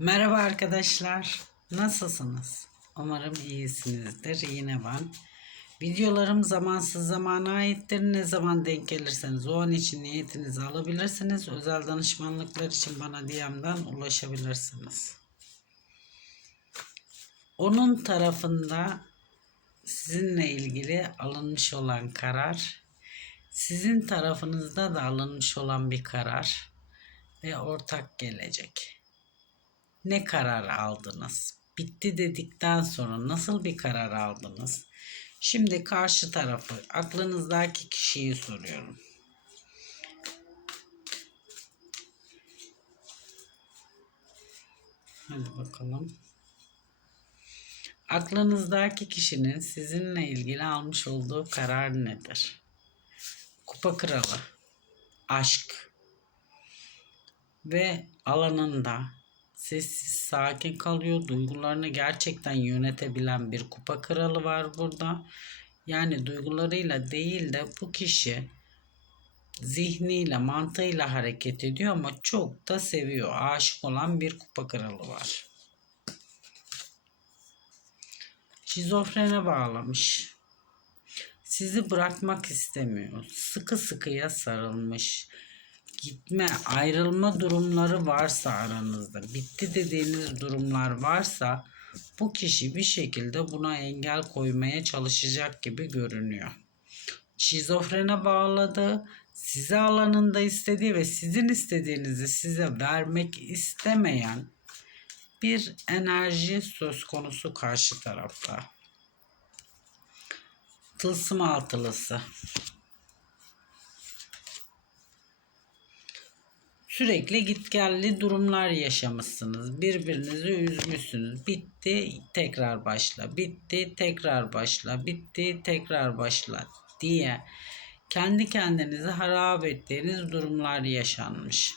Merhaba arkadaşlar. Nasılsınız? Umarım iyisinizdir. Yine ben. Videolarım zamansız zamana aittir. Ne zaman denk gelirseniz o an için niyetinizi alabilirsiniz. Özel danışmanlıklar için bana DM'den ulaşabilirsiniz. Onun tarafında sizinle ilgili alınmış olan karar, sizin tarafınızda da alınmış olan bir karar ve ortak gelecek ne karar aldınız? Bitti dedikten sonra nasıl bir karar aldınız? Şimdi karşı tarafı, aklınızdaki kişiyi soruyorum. Hadi bakalım. Aklınızdaki kişinin sizinle ilgili almış olduğu karar nedir? Kupa kralı, aşk ve alanında sessiz sakin kalıyor. Duygularını gerçekten yönetebilen bir kupa kralı var burada. Yani duygularıyla değil de bu kişi zihniyle, mantığıyla hareket ediyor ama çok da seviyor. Aşık olan bir kupa kralı var. Şizofrene bağlamış. Sizi bırakmak istemiyor. Sıkı sıkıya sarılmış gitme, ayrılma durumları varsa aranızda, bitti dediğiniz durumlar varsa bu kişi bir şekilde buna engel koymaya çalışacak gibi görünüyor. Şizofrene bağladı, size alanında istediği ve sizin istediğinizi size vermek istemeyen bir enerji söz konusu karşı tarafta. Tılsım altılısı. Sürekli gitgelli durumlar yaşamışsınız. Birbirinizi üzmüşsünüz. Bitti, tekrar başla. Bitti, tekrar başla. Bitti, tekrar başla diye kendi kendinizi harap ettiğiniz durumlar yaşanmış.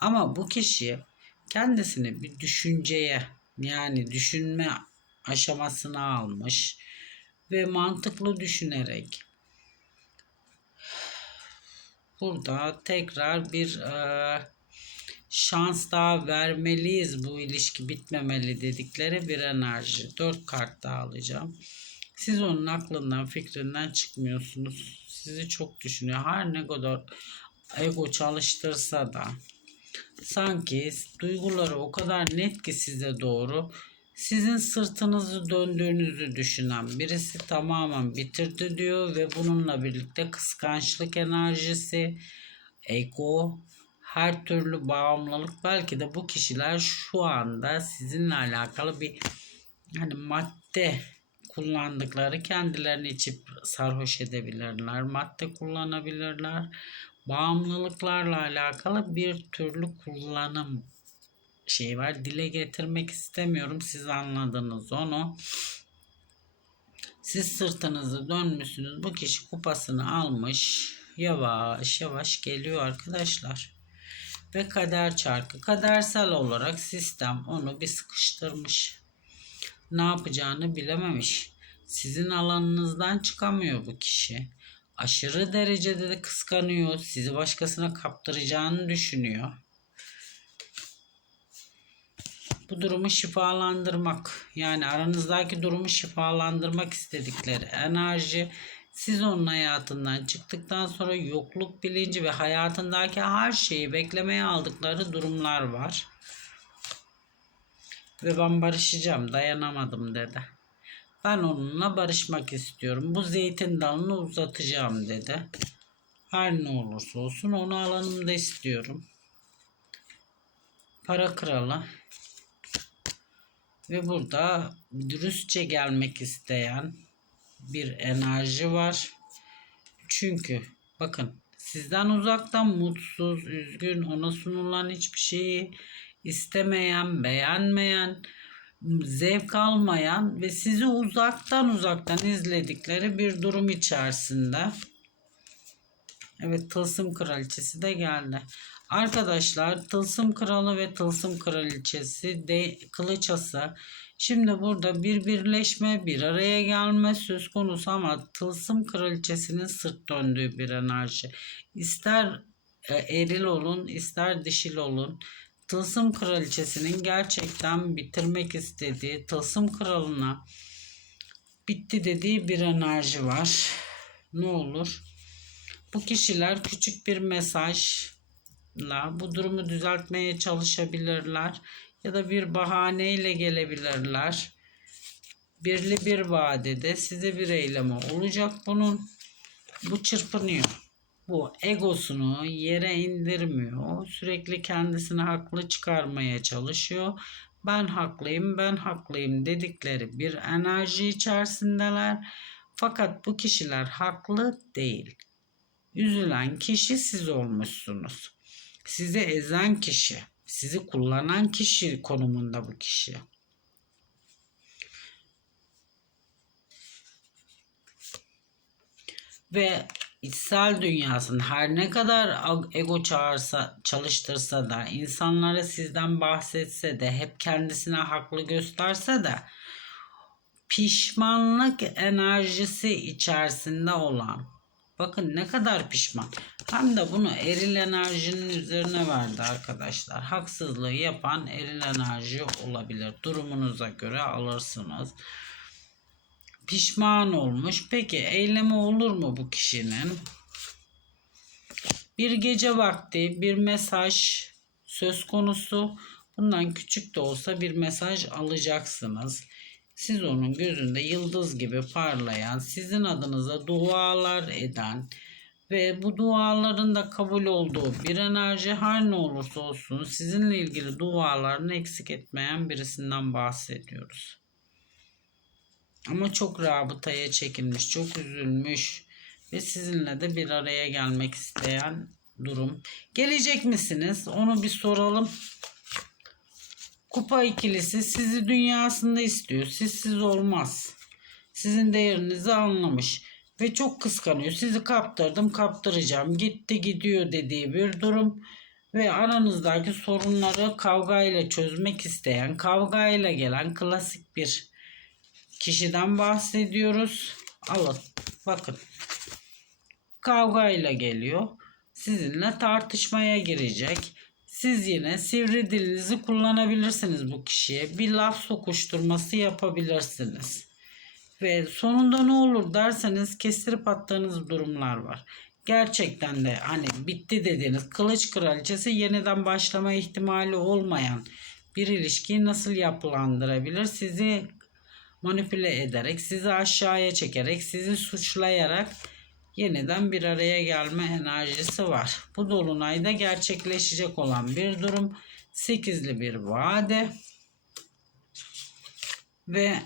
Ama bu kişi kendisini bir düşünceye yani düşünme aşamasına almış ve mantıklı düşünerek burada tekrar bir e, şans daha vermeliyiz bu ilişki bitmemeli dedikleri bir enerji. Dört kart daha alacağım. Siz onun aklından fikrinden çıkmıyorsunuz. Sizi çok düşünüyor. Her ne kadar ego çalıştırsa da sanki duyguları o kadar net ki size doğru sizin sırtınızı döndüğünüzü düşünen birisi tamamen bitirdi diyor ve bununla birlikte kıskançlık enerjisi, ego, her türlü bağımlılık belki de bu kişiler şu anda sizinle alakalı bir hani madde kullandıkları kendilerini içip sarhoş edebilirler. Madde kullanabilirler. Bağımlılıklarla alakalı bir türlü kullanım şey var. Dile getirmek istemiyorum. Siz anladınız onu. Siz sırtınızı dönmüşsünüz. Bu kişi kupasını almış. Yavaş yavaş geliyor arkadaşlar. Ve kader çarkı. Kadersel olarak sistem onu bir sıkıştırmış. Ne yapacağını bilememiş. Sizin alanınızdan çıkamıyor bu kişi. Aşırı derecede de kıskanıyor. Sizi başkasına kaptıracağını düşünüyor bu durumu şifalandırmak yani aranızdaki durumu şifalandırmak istedikleri enerji siz onun hayatından çıktıktan sonra yokluk bilinci ve hayatındaki her şeyi beklemeye aldıkları durumlar var. Ve ben barışacağım dayanamadım dedi. Ben onunla barışmak istiyorum. Bu zeytin dalını uzatacağım dedi. Her ne olursa olsun onu alanımda istiyorum. Para kralı ve burada dürüstçe gelmek isteyen bir enerji var. Çünkü bakın sizden uzaktan mutsuz, üzgün, ona sunulan hiçbir şeyi istemeyen, beğenmeyen, zevk almayan ve sizi uzaktan uzaktan izledikleri bir durum içerisinde. Evet tılsım kraliçesi de geldi. Arkadaşlar Tılsım Kralı ve Tılsım Kraliçesi de kılıçası şimdi burada bir birleşme bir araya gelme söz konusu ama Tılsım Kraliçesinin sırt döndüğü bir enerji. İster e, eril olun ister dişil olun Tılsım kraliçesinin gerçekten bitirmek istediği, tılsım kralına bitti dediği bir enerji var. Ne olur? Bu kişiler küçük bir mesajla bu durumu düzeltmeye çalışabilirler ya da bir bahaneyle gelebilirler. Birli bir vadede size bir eylemi olacak bunun. Bu çırpınıyor. Bu egosunu yere indirmiyor. Sürekli kendisini haklı çıkarmaya çalışıyor. Ben haklıyım, ben haklıyım dedikleri bir enerji içerisindeler. Fakat bu kişiler haklı değil. Üzülen kişi siz olmuşsunuz. Sizi ezen kişi, sizi kullanan kişi konumunda bu kişi. Ve içsel dünyasında her ne kadar ego çağırsa, çalıştırsa da, insanlara sizden bahsetse de, hep kendisine haklı gösterse de, pişmanlık enerjisi içerisinde olan bakın ne kadar pişman. Hem de bunu eril enerjinin üzerine verdi arkadaşlar. Haksızlığı yapan eril enerji olabilir. Durumunuza göre alırsınız. Pişman olmuş. Peki eylemi olur mu bu kişinin? Bir gece vakti bir mesaj söz konusu. Bundan küçük de olsa bir mesaj alacaksınız siz onun gözünde yıldız gibi parlayan, sizin adınıza dualar eden ve bu duaların da kabul olduğu bir enerji her ne olursa olsun sizinle ilgili dualarını eksik etmeyen birisinden bahsediyoruz. Ama çok rabıtaya çekilmiş, çok üzülmüş ve sizinle de bir araya gelmek isteyen durum. Gelecek misiniz? Onu bir soralım. Kupa ikilisi sizi dünyasında istiyor. Sizsiz olmaz. Sizin değerinizi anlamış ve çok kıskanıyor. Sizi kaptırdım, kaptıracağım. Gitti gidiyor dediği bir durum ve aranızdaki sorunları kavgayla çözmek isteyen, kavgayla gelen klasik bir kişiden bahsediyoruz. Alın. Bakın. Kavgayla geliyor. Sizinle tartışmaya girecek. Siz yine sivri dilinizi kullanabilirsiniz bu kişiye. Bir laf sokuşturması yapabilirsiniz. Ve sonunda ne olur derseniz kestirip attığınız durumlar var. Gerçekten de hani bitti dediğiniz kılıç kraliçesi yeniden başlama ihtimali olmayan bir ilişkiyi nasıl yapılandırabilir? Sizi manipüle ederek, sizi aşağıya çekerek, sizi suçlayarak yeniden bir araya gelme enerjisi var. Bu dolunayda gerçekleşecek olan bir durum. Sekizli bir vade. Ve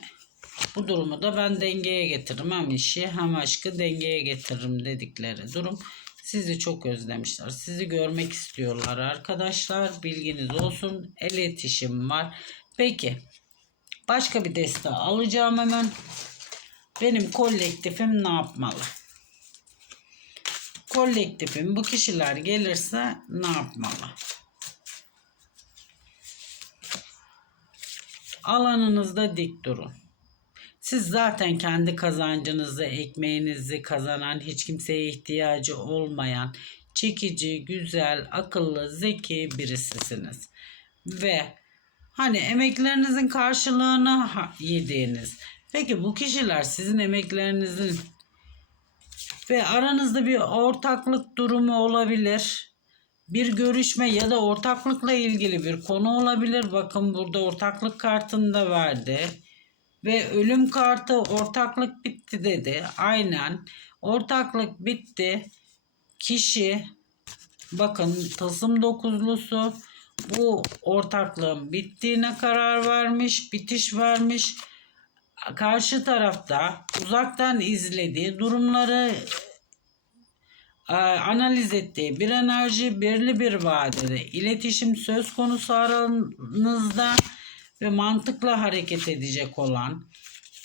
bu durumu da ben dengeye getiririm. Hem işi hem aşkı dengeye getiririm dedikleri durum. Sizi çok özlemişler. Sizi görmek istiyorlar arkadaşlar. Bilginiz olsun. İletişim var. Peki. Başka bir deste alacağım hemen. Benim kolektifim ne yapmalı? Kolektifin bu kişiler gelirse ne yapmalı? Alanınızda dik durun. Siz zaten kendi kazancınızı, ekmeğinizi kazanan, hiç kimseye ihtiyacı olmayan, çekici, güzel, akıllı, zeki birisisiniz. Ve hani emeklerinizin karşılığını yediğiniz. Peki bu kişiler sizin emeklerinizin ve aranızda bir ortaklık durumu olabilir. Bir görüşme ya da ortaklıkla ilgili bir konu olabilir. Bakın burada ortaklık kartını da verdi. Ve ölüm kartı ortaklık bitti dedi. Aynen. Ortaklık bitti. Kişi bakın tılsım dokuzlusu bu ortaklığın bittiğine karar vermiş, bitiş vermiş karşı tarafta uzaktan izlediği durumları e, analiz ettiği bir enerji belirli bir vadede iletişim söz konusu aranızda ve mantıkla hareket edecek olan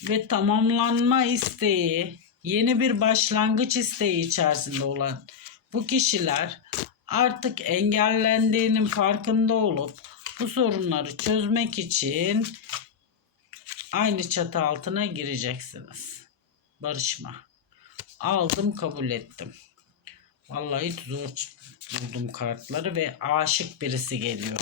ve tamamlanma isteği yeni bir başlangıç isteği içerisinde olan bu kişiler artık engellendiğinin farkında olup bu sorunları çözmek için aynı çatı altına gireceksiniz. Barışma. Aldım kabul ettim. Vallahi zor buldum kartları ve aşık birisi geliyor.